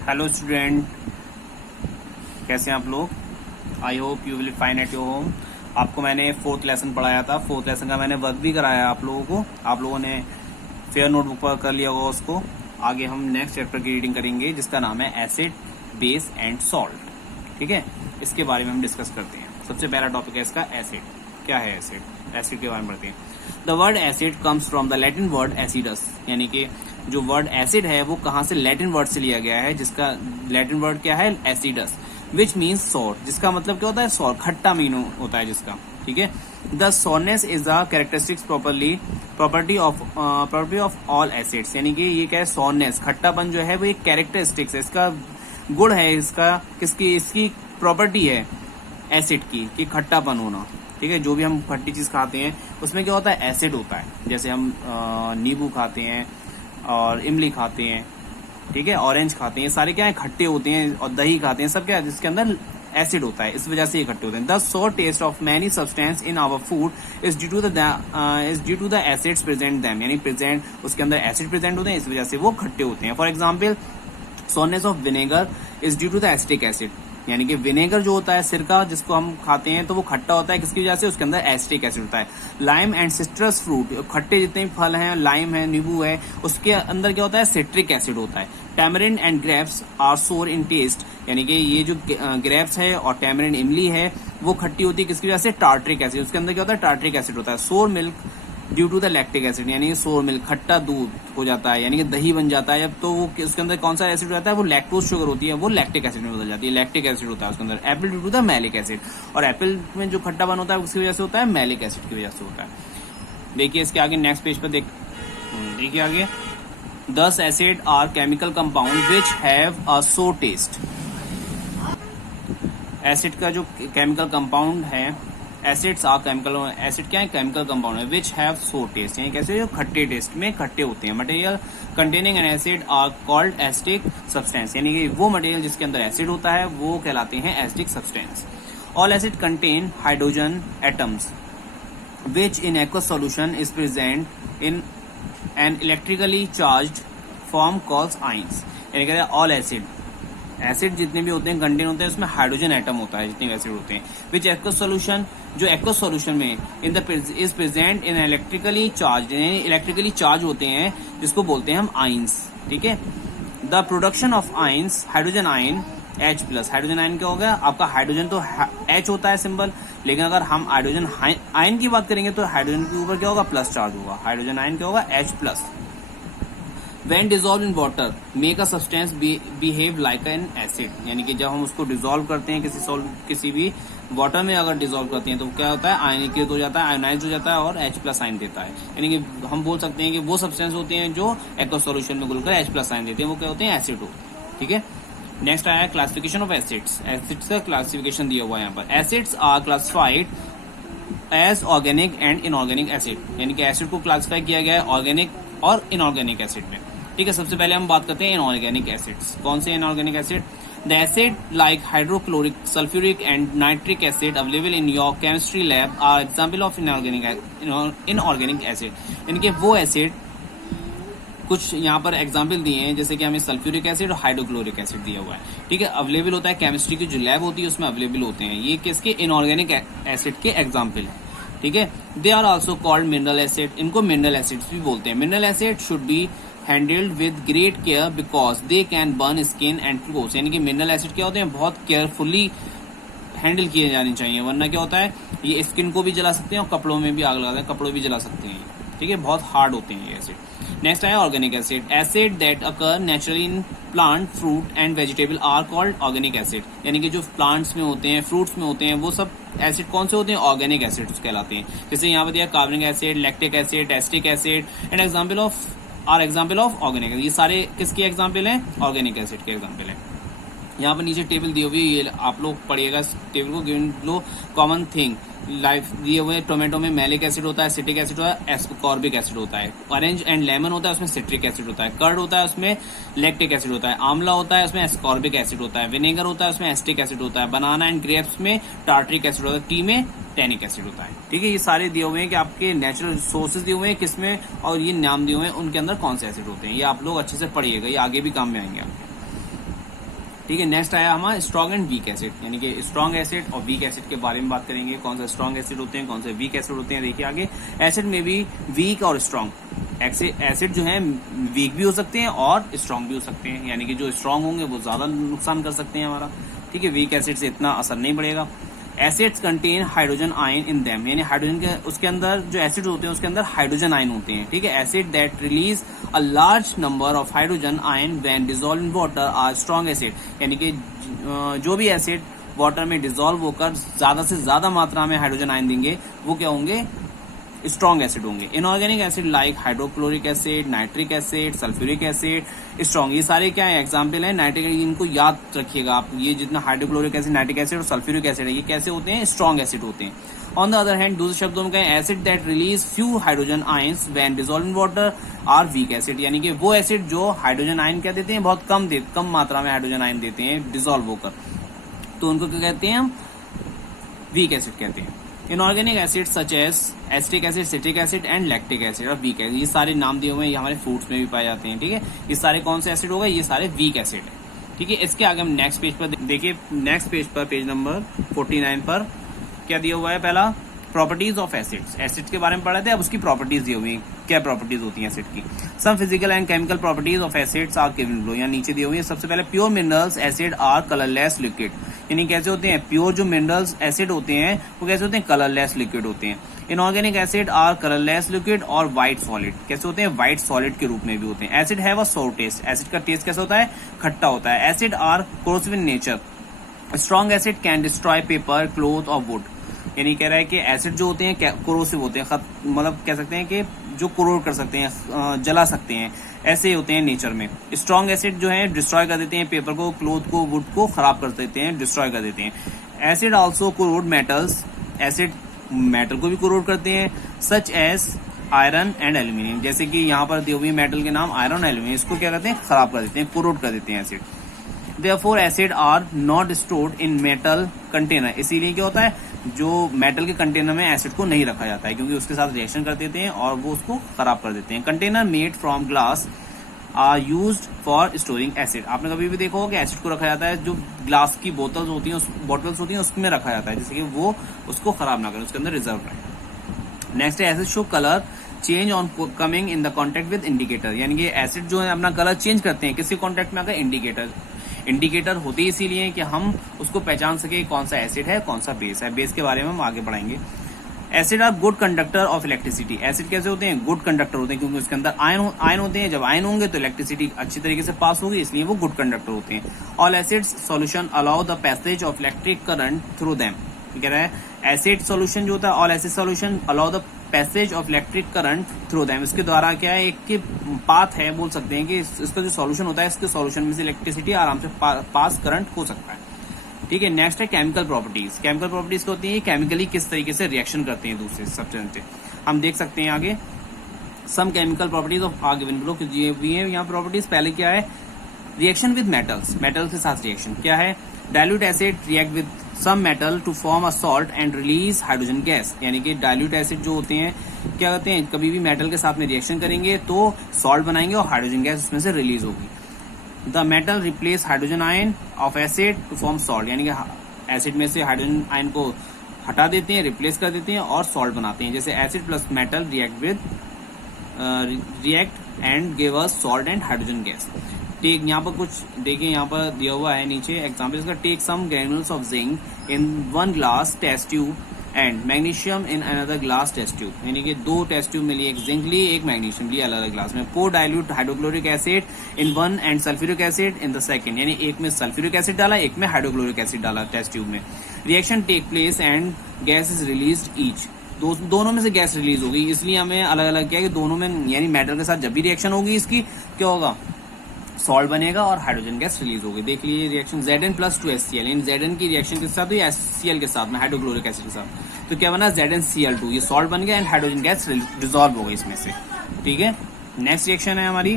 Hello student, कैसे हैं आप लोग। I hope you will fine at your home. आपको मैंने फोर्थ लेसन पढ़ाया था। फोर्थ लेसन का मैंने वर्क भी कराया आप लोगों को। आप लोगों ने फेयर नोटबुक पर कर लिया होगा उसको। आगे हम नेक्स्ट चैप्टर की रीडिंग करेंगे जिसका नाम है एसिड, बेस एंड सॉल्ट। ठीक है, इसके बारे में हम डिस्कस करते हैं। सबसे पहला टॉपिक है इसका एसिड। क्या है एसिड? एसिड के बारे में पढ़ते हैं। The word acid comes from the Latin word acidus, यानी कि जो वर्ड एसिड है वो कहाँ से, लैटिन वर्ड से लिया गया है, जिसका लैटिन वर्ड क्या है, एसिडस, विच मीन्स सॉर, जिसका मतलब क्या होता है, सॉर, खट्टा मीन होता है जिसका। ठीक है, the soreness is the characteristics property of all acids, यानी कि ये क्या है, सोरनेस, खट्टापन जो है वो एक कैरेक्टरिस्टिक्स है, इसका गुण है, इसका किसकी, इसकी प्रॉपर्टी है एसिड की, कि खट्टापन होना। ठीक है, जो भी हम खट्टी चीज खाते हैं उसमें क्या होता है, एसिड होता है। जैसे हम नींबू खाते हैं और इमली खाते हैं, ठीक है, ऑरेंज खाते हैं, सारे क्या है, खट्टे होते हैं। और दही खाते हैं, सब क्या है, जिसके अंदर एसिड होता है, इस वजह से ये खट्टे होते हैं। The sour taste of many substance in our food is due to the acids present them, यानी प्रेजेंट, उसके अंदर एसिड प्रेजेंट होते हैं, इस वजह से वो खट्टे होते हैं। For example, sourness of vinegar is due to the acetic acid, यानी कि विनेगर जो होता है, सिरका जिसको हम खाते हैं, तो वो खट्टा होता है, किसकी वजह से, उसके अंदर एसिटिक एसिड होता है। लाइम एंड सिट्रस फ्रूट, खट्टे जितने भी फल हैं, लाइम है, नींबू है, उसके अंदर क्या होता है, सिट्रिक एसिड होता है। टैमरिंड एंड ग्रेप्स आर सोर इन टेस्ट, यानी कि ये जो ग्रेप्स है और टैमरिंड इमली है वो खट्टी होती है, किसकी वजह से, टार्ट्रिक एसिड, उसके अंदर क्या होता है, टार्ट्रिक एसिड होता है। Sour milk due to the lactic acid, यानी सोर मिल्क, खट्टा दूध हो जाता है, यानी कि दही बन जाता है जब, तो वो उसके अंदर कौन सा एसिड हो जाता है, वो लैक्टोज शुगर होती है, वो लैक्टिक एसिड में बदल जाती है, लैक्टिक एसिड होता है उसके अंदर। Apple due to the malic acid, और एप्पल में जो खट्टापन होता है उसकी वजह से होता है, मैलिक एसिड की वजह से होता है। देखिए इसके आगे नेक्स्ट पेज पर देखिए आगे, 10 acid are chemical compound which have a sour taste. Acid का जो केमिकल कंपाउंड है, एसिड्स आर केमिकल, एसिड क्या है, केमिकल कंपाउंड है, विच हैव सोर टेस्ट, यानी कैसे, जो खट्टे टेस्ट में खट्टे होते हैं। Material containing an acid are called acetic substance, यानी कि वो मटेरियल जिसके अंदर एसिड होता है वो कहलाते हैं acetic substance. All acid contain hydrogen atoms which in aqueous solution is present in an electrically charged form calls ions, यानी कहते हैं ऑल एसिड जितने भी होते हैं, कंटेन होते हैं, उसमें हाइड्रोजन एटम होता है, जितने एसिड होते हैं। विच एक्वस सॉल्यूशन, जो एक्वस सॉल्यूशन में in the is present in electrically charge, यानी इलेक्ट्रिकली चार्ज होते हैं, जिसको बोलते हैं हम आइंस। ठीक है, the production of ions, hydrogen ion H plus, hydrogen ion क्या हो गया आपका, हाइड्रोजन तो H होता है सिंबल, लेकिन अगर हम हाइड्रोजन आयन की बात करेंगे तो हाइड्रोजन के ऊपर क्या होगा, प्लस चार्ज होगा, हाइड्रोजन आयन क्या होगा, H plus. When dissolved in water, make a substance behave like an acid, यानी कि जब हम उसको डिजोल्व करते हैं किसी भी वाटर में अगर डिजोल्व करते हैं तो क्या होता है, आयनीकृत हो जाता है, आयोनाइज हो जाता है और H प्लस आयन देता है। यानी कि हम बोल सकते हैं कि वो सब्सटेंस होते हैं जो एक्वस सॉल्यूशन में घुलकर H प्लस आयन देते हैं, वो क्या होते हैं, एसिड हो। ठीक है, नेक्स्ट आया क्लासिफिकेशन ऑफ एसिड्स। एसिड्स का क्लासिफिकेशन दिया हुआ है यहाँ पर। Acids are classified as organic and inorganic acid, यानी कि एसिड को क्लासिफाई किया गया है ऑर्गेनिक और इनऑर्गेनिक एसिड में। ठीक है, सबसे पहले हम बात करते हैं इनऑर्गेनिक एसिड्स। कौन से inorganic acid? The acid like hydrochloric, sulphuric and nitric acid available in your chemistry lab are example of inorganic acid, यानी कि वो एसिड, कुछ यहाँ पर एग्जाम्पल दिए हैं, जैसे कि हमें सल्फ्यूरिक एसिड और हाइड्रोक्लोरिक एसिड दिया हुआ है। ठीक है, अवेलेबल होता है, केमिस्ट्री की जो लैब होती है उसमें अवेलेबल होते हैं। ये किसके, इनऑर्गेनिक एसिड के एग्जाम्पल है। ठीक है, they are also called mineral acid, इनको मिनरल एसिड्स भी बोलते हैं। Mineral acid should be handled with great care because they can burn skin and clothes, यानी कि मिनरल एसिड क्या होते हैं, बहुत केयरफुली हैंडल किए जाने चाहिए, वरना क्या होता है, ये स्किन को भी जला सकते हैं और कपड़ों में भी आग लगाते हैं, कपड़ों भी जला सकते हैं। ठीक है, बहुत हार्ड होते हैं ये एसिड। नेक्स्ट है organic acid. Acid that occur naturally in plant, fruit and vegetable are called organic acid, यानी कि जो प्लांट्स में होते हैं, फ्रूट्स में होते हैं, वो सब एसिड कौन से होते हैं, ऑर्गेनिक एसिड्स कहलाते हैं। जैसे यहाँ पर दिया कार्बनिक acid, lactic acid, acetic acid and example of organic. ये सारे किसके एग्जाम्पल हैं, ऑर्गेनिक एसिड के एग्जाम्पल है। यहाँ पर नीचे टेबल दी हुई है, ये आप लोग पढ़िएगा टेबल को। गिवन लो कॉमन थिंग लाइफ दिए हुए, टोमेटो में मैलिक एसिड होता है, सिट्रिक एसिड होता है, एस्कॉर्बिक एसिड होता है। ऑरेंज एंड लेमन होता है, उसमें सिट्रिक एसिड होता है। कर्ड होता है, उसमें लैक्टिक एसिड होता है। आंवला होता है, उसमें एस्कॉर्बिक एसिड होता है। विनेगर होता है, उसमें एसिटिक एसिड होता है। बनाना एंड ग्रेप्स में टार्ट्रिक एसिड होता है। टी में टैनिक एसिड होता है। ठीक है, ये सारे दिए हुए हैं कि आपके नेचुरल सोर्सेज दिए हुए हैं किसमें, और ये नाम दिए हुए हैं उनके अंदर कौन से एसिड होते हैं। ये आप लोग अच्छे से पढ़िएगा, ये आगे भी काम में आएंगे आपके। ठीक है। नेक्स्ट आया हमारा स्ट्रॉन्ग एंड वीक एसिड, यानी कि स्ट्रॉन्ग एसिड और वीक एसिड के बारे में बात करेंगे। कौन सा स्ट्रॉन्ग एसिड होते हैं, कौन से वीक एसिड होते हैं। देखिए आगे, एसिड में भी वीक और स्ट्रॉन्ग एसिड जो है वीक भी हो सकते हैं और स्ट्रॉन्ग भी हो सकते हैं, यानी कि जो स्ट्रॉन्ग होंगे वो ज्यादा नुकसान कर सकते हैं हमारा, ठीक है। वीक एसिड से इतना असर नहीं पड़ेगा। Acids contain hydrogen ion in them, यानी हाइड्रोजन के उसके अंदर जो एसिड होते हैं उसके अंदर हाइड्रोजन आयन होते हैं, ठीक है। Acid that release a large number of hydrogen ion when dissolve in water are strong acid, यानी कि जो भी एसिड वाटर में डिसॉल्व होकर ज्यादा से ज्यादा मात्रा में हाइड्रोजन आयन देंगे वो क्या होंगे, स्ट्रॉन्ग एसिड होंगे। Inorganic acid like hydrochloric acid, nitric acid, sulphuric acid, strong, ये सारे क्या है एग्जाम्पल है नाइट्रिक। इनको याद रखिएगा आप, ये जितना हाइड्रोक्लोरिक एसिड, नाइट्रिक एसिड और सल्फ्यूरिक एसिड है ये कैसे होते हैं, स्ट्रॉन्ग एसिड होते हैं। ऑन द अदर हैंड दूसरे शब्दों में कहें, acid that release few hydrogen ions when dissolve in water are weak acid, यानी कि वो एसिड जो हाइड्रोजन आयन क्या देते हैं, बहुत कम मात्रा में हाइड्रोजन आयन देते हैं डिसॉल्व होकर, तो उनको क्या कहते हैं हम, वीक एसिड कहते हैं। Inorganic acid such as acetic acid, citric acid and lactic acid और वीक एसिड, ये सारे नाम दिए हुए हैं, ये हमारे फ्रूट्स में भी पाए जाते हैं, ठीक है। ये सारे कौन से एसिड हो गए, ये सारे वीक एसिड है, ठीक है। इसके आगे हम नेक्स्ट पेज पर देखिए, नेक्स्ट पेज पर पेज नंबर 49 पर क्या दिया हुआ है, पहला प्रॉपर्टीज ऑफ एसिड्स, एसिड के बारे में पढ़े थे, अब उसकी प्रॉपर्टीज दी हुई है, क्या प्रॉपर्टीज होती हैं एसिड की। Some physical and chemical properties of acids are given below, यहाँ नीचे दी हुई है। सबसे पहले pure minerals acid are colourless liquid, यानी कैसे होते हैं, प्योर जो मिनरल्स एसिड होते हैं वो कैसे होते हैं, कलरलेस लिक्विड होते हैं। Inorganic acid are colourless liquid और व्हाइट सॉलिड, कैसे होते हैं, व्हाइट सॉलिड के रूप में भी होते हैं। Acid have a sour taste, acid का टेस्ट कैसा होता है, खट्टा होता है। Acid are corrosive in nature, strong acid can destroy paper, cloth और वुड, यानी कह रहा है कि एसिड जो होते हैं कोरोसिव होते हैं, मतलब कह सकते हैं कि जो कोरोड कर सकते हैं, जला सकते हैं, ऐसे होते हैं नेचर में। स्ट्रॉन्ग एसिड जो है डिस्ट्रॉय कर देते हैं पेपर को, क्लोथ को, वुड को खराब कर देते हैं, डिस्ट्रॉय कर देते हैं। Acid also corrode metals, acid metal को भी कोरोड करते हैं, such as iron and aluminium, जैसे कि यहाँ पर दिए हुए मेटल के नाम आयरन एल्यूमिनियम, इसको क्या करते हैं, खराब कर देते हैं, कोरोड कर देते हैं acid. Therefore acid are not stored in metal container, इसीलिए क्या होता है, जो मेटल के कंटेनर में एसिड को नहीं रखा जाता है, क्योंकि उसके साथ रिएक्शन कर देते हैं और वो उसको खराब कर देते हैं। Container made from glass are used for storing acid, आपने कभी भी देखा होगा कि एसिड को रखा जाता है, जो ग्लास की बोतल्स होती हैं उसमें रखा जाता है, जिससे कि वो उसको खराब ना करे, उसके अंदर रिजर्व रहे। नेक्स्ट है acid show colour change on coming in the contact with indicator, यानी कि एसिड जो है अपना कलर चेंज करते हैं, किसके कॉन्टेक्ट में आकर, इंडिकेटर। इंडिकेटर होते इसीलिए कि हम उसको पहचान सके कौन सा एसिड है कौन सा बेस है। बेस के बारे में हम आगे बढ़ाएंगे। Acid are good conductor of electricity, acid कैसे होते हैं, गुड कंडक्टर होते हैं, क्योंकि उसके अंदर आयन होते हैं, जब आयन होंगे तो इलेक्ट्रिसिटी अच्छी तरीके से पास होगी, इसलिए वो गुड कंडक्टर होते हैं। All acids solution allow the passage of electric current through them, कह रहा है एसिड सॉल्यूशन जो होता है, all acid solution allow the passage of electric current through them, इसके द्वारा क्या है, एक पाथ है, बोल सकते हैं कि इसका जो सॉल्यूशन होता है, इसके सॉल्यूशन में से इलेक्ट्रिसिटी आराम से पास करंट हो सकता है, ठीक है। नेक्स्ट है केमिकल प्रॉपर्टीज, केमिकल प्रॉपर्टीज क्या होती है, केमिकली किस तरीके से रिएक्शन करते हैं दूसरे सब्सटेंस से, हम देख सकते हैं आगे। Some chemical properties of are given below, ये भी है यहाँ प्रॉपर्टीज। पहले क्या है, रिएक्शन विद मेटल्स, मेटल्स के साथ रिएक्शन क्या है, dilute acid react with some metal to form a salt and release hydrogen gas, यानी कि डाइल्यूट एसिड जो होते हैं क्या होते हैं, कभी भी मेटल के साथ में रिएक्शन करेंगे तो सॉल्ट बनाएंगे और हाइड्रोजन गैस उसमें से रिलीज होगी। The metal replace hydrogen ion of acid to form salt, यानी कि एसिड में से हाइड्रोजन आयन को हटा देते हैं, रिप्लेस कर देते हैं और सॉल्ट बनाते हैं। जैसे acid plus metal react and give us salt and hydrogen gas. Take, यहाँ पर कुछ देखिए, यहाँ पर दिया हुआ है नीचे एग्जाम्पल इसका, take some granules of zinc in one glass test tube and magnesium in another glass test tube, यानी कि दो टेस्ट ट्यूब में लिए, एक जिंक ली एक मैग्नीशियम लिया अलग अलग ग्लास में। Pour dilute hydrochloric acid in one and sulphuric acid in the second, यानी एक में सल्फ्यूरिक एसिड डाला एक में हाइड्रोक्लोरिक एसिड डाला टेस्ट ट्यूब में। Reaction take place and gas is release each, दोनों में से गैस रिलीज होगी, इसलिए हमें अलग अलग किया कि दोनों में, यानी मेटल के साथ जब भी रिएक्शन होगी इसकी क्या होगा, सॉल्ट बनेगा और हाइड्रोजन गैस रिलीज होगी। देख लीजिए रिएक्शन Zn प्लस 2HCl, इन Zn की रिएक्शन के साथ हुई HCl के साथ में, हाइड्रोक्लोरिक एसिड के साथ, तो क्या बना ZnCl2, ये सॉल्ट बन गया एंड हाइड्रोजन गैस डिसॉल्व हो गई इसमें से, ठीक है। नेक्स्ट रिएक्शन है हमारी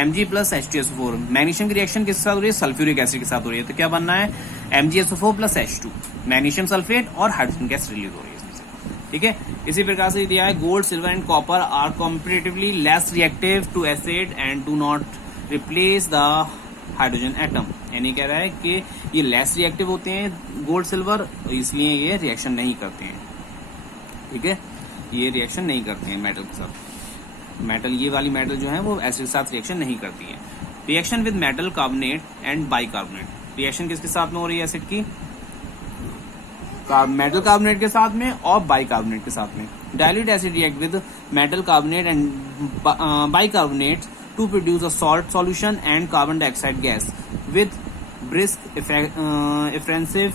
Mg प्लस H2SO4, मैग्नीशियम की रिएक्शन किसके साथ हो रही है, सल्फ्यूरिक एसिड के साथ हो रही है, तो क्या बनना है MgSO4 plus H2, magnesium sulphate और हाइड्रोजन गैस रिलीज हो रही है इसमें से, ठीक है। इसी प्रकार से दिया है gold silver and copper are comparatively less reactive to acid and do not replace the hydrogen atom. यानी कह रहा है कि ये लेस रिएक्टिव होते हैं गोल्ड सिल्वर, इसलिए ये रिएक्शन नहीं करते हैं। ठीक है, ये रिएक्शन नहीं करते हैं मेटल के साथ। मेटल, ये वाली मेटल जो है वो एसिड के साथ रिएक्शन नहीं करती है। Reaction with metal carbonate and bicarbonate. Reaction किसके साथ में हो रही है एसिड की? मेटल कार्बोनेट के साथ में और बाइकार्बोनेट के साथ में। Dilute acid react with metal carbonate and bicarbonate to produce a salt solution and carbon dioxide gas with brisk एफरेंसिव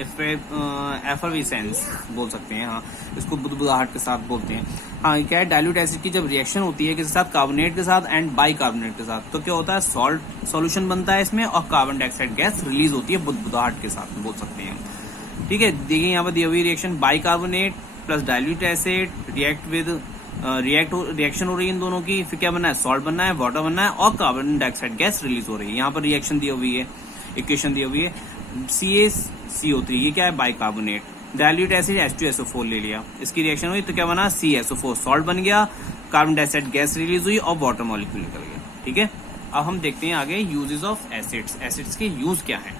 एफर्विसेंस बोल सकते हैं। हाँ, इसको बुदबुदाहट के साथ बोलते हैं। हाँ, क्या है, डाइल्यूट एसिड की जब रिएक्शन होती है किसके साथ? कार्बोनेट के साथ एंड बाइकार्बोनेट के साथ, तो क्या होता है? सॉल्ट सॉल्यूशन बनता है इसमें और कार्बन डाइऑक्साइड गैस रिलीज होती है बुदबुदाहट के साथ बोल सकते हैं। ठीक है, देखिए यहाँ पर दी हुई reaction bicarbonate plus dilute acid react with reaction हो रही है इन दोनों की। फिर क्या बनना है? सॉल्ट बनना है, वाटर बनना है और कार्बन डाइऑक्साइड गैस रिलीज हो रही है। यहाँ पर रिएक्शन दी हुई है, इक्वेशन दी हुई है CaCO3, ये क्या है? बाइकार्बोनेट। डाइल्यूट एसिड H2SO4 ले लिया, इसकी रिएक्शन हुई तो क्या बना? CaSO4, सॉल्ट बन गया, कार्बन डाइऑक्साइड गैस रिलीज हुई और वाटर मॉलिक्यूल निकल गया। ठीक है, अब हम देखते हैं आगे यूजेस ऑफ एसिड्स। एसिड्स के यूज क्या है?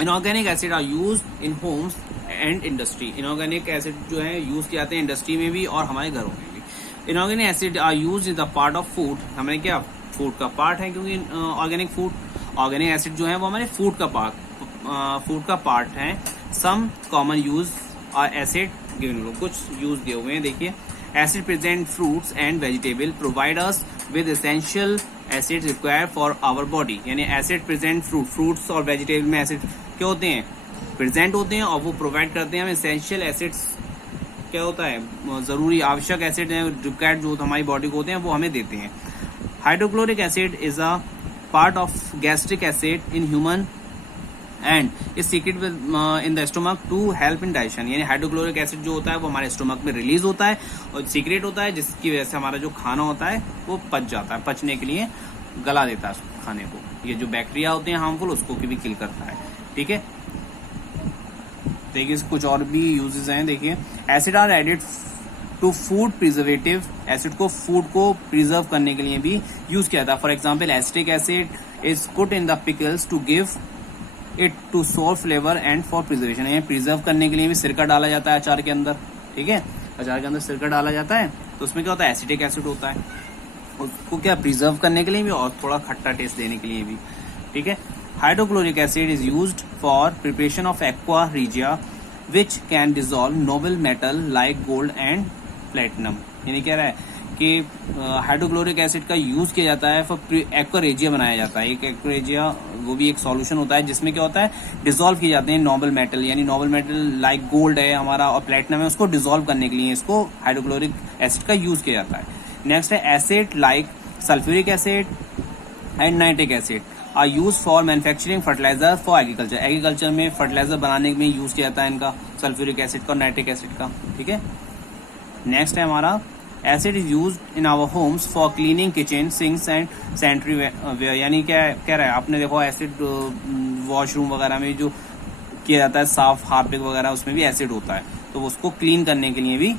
Inorganic acid are used in homes and industry. Inorganic acid जो है यूज किए जाते हैं इंडस्ट्री में भी और हमारे घरों में भी। Inorganic acid are used in the part of food. हमें क्या? फूड का पार्ट है, क्योंकि ऑर्गेनिक एसिड जो है वो हमारे फूड का पार्ट है। सम कॉमन यूज और एसिड गिवन, कुछ यूज दिए हुए हैं। देखिए, acid present fruits and vegetable provide us with essential acid required for our body. यानी एसिड प्रेजेंट फ्रूट्स और वेजिटेबल में एसिड क्या होते हैं? प्रेजेंट होते हैं और वो प्रोवाइड करते हैं हमें एसेंशियल एसिड्स। क्या होता है? जरूरी आवश्यक एसिड है रिक्वायर्ड जो हमारी बॉडी को होते हैं वो हमें देते हैं। Hydrochloric acid is a part of gastric acid in human and is secret in the stomach to help in digestion. यानी हाइड्रोक्लोरिक एसिड जो होता है वो हमारे स्टोमक में रिलीज होता है और सीक्रेट होता है, जिसकी वजह से हमारा जो खाना होता है वो पच जाता है, पचने के लिए गला देता है खाने को। ये जो बैक्टीरिया होते हैं हार्मफुल, उसको भी किल करता है। ठीक है, देखिए कुछ और भी यूजेस हैं। देखिए, acid are added to food preservative. Acid को फूड को प्रिजर्व करने के लिए भी यूज किया जाता है। For example, acetic acid is put in the pickles to give it to sour flavour and for preservation. यानी प्रिजर्व करने के लिए भी सिरका डाला जाता है अचार के अंदर। ठीक है, अचार के अंदर सिरका डाला जाता है तो उसमें क्या होता है? एसिटिक एसिड होता है, उसको क्या प्रिजर्व करने के लिए भी और थोड़ा खट्टा टेस्ट देने के लिए भी। ठीक है, hydrochloric acid is used for preparation of aqua regia which can dissolve Nobel metal like gold and platinum. यानी कह रहा है कि हाइड्रोक्लोरिक एसिड का यूज किया जाता है फॉर एक्वारेजिया बनाया जाता है। एक एक्वारेजिया वो भी एक सॉल्यूशन होता है जिसमें क्या होता है? डिसॉल्व किए जाते हैं नोबल मेटल, यानी नोबल मेटल लाइक गोल्ड है हमारा और प्लेटिनम है, उसको डिसॉल्व करने के लिए इसको हाइड्रोक्लोरिक एसिड का यूज किया जाता है। नेक्स्ट है acid like sulphuric acid and nitric acid are use for manufacturing fertiliser for agriculture. Agriculture में फर्टिलाइजर बनाने में यूज किया जाता है इनका, सल्फ्यूरिक एसिड का और नाइट्रिक एसिड का। ठीक है, नेक्स्ट है हमारा acid is use in our homes for cleaning kitchen sinks and sanitary ware. यानी क्या कह रहा है? आपने देखो एसिड वॉशरूम वगैरह में जो किया जाता है साफ, हार्पिक वगैरह, उसमें भी एसिड होता है, तो उसको क्लीन करने के लिए भी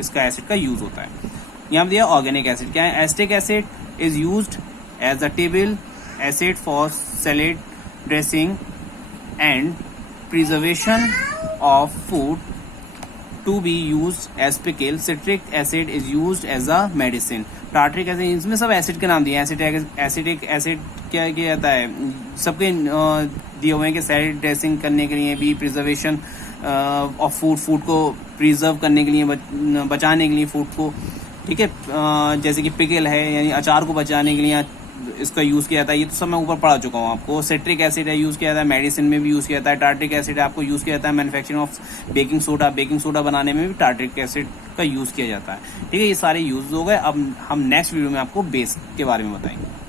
इसका एसिड का यूज होता है। यहाँ दिया ऑर्गेनिक एसिड क्या है? Acetic acid is used as a table acid for salad dressing and preservation of food to be used as pickle. Citric acid is used as a medicine. Tartaric acid, इसमें सब acid के नाम दिए हैं। Acidic acid क्या किया जाता है? सबके दिए हुए हैं कि सैलेड ड्रेसिंग करने के लिए भी, प्रिजर्वेशन ऑफ फूड को प्रिजर्व करने के लिए, बचाने के लिए फूड को। ठीक है, जैसे कि पिकल है यानी अचार को बचाने के लिए इसका यूज किया जाता है। ये तो सब मैं ऊपर पढ़ा चुका हूँ आपको। सिट्रिक एसिड है यूज किया जाता है, मेडिसिन में भी यूज किया जाता है। टार्ट्रिक एसिड आपको यूज किया जाता है मैन्युफैक्चरिंग ऑफ बेकिंग सोडा बनाने में भी टार्ट्रिक एसिड का यूज किया जाता है। ठीक है, ये सारे यूज हो गए। अब हम नेक्स्ट वीडियो में आपको बेस के बारे में बताएंगे।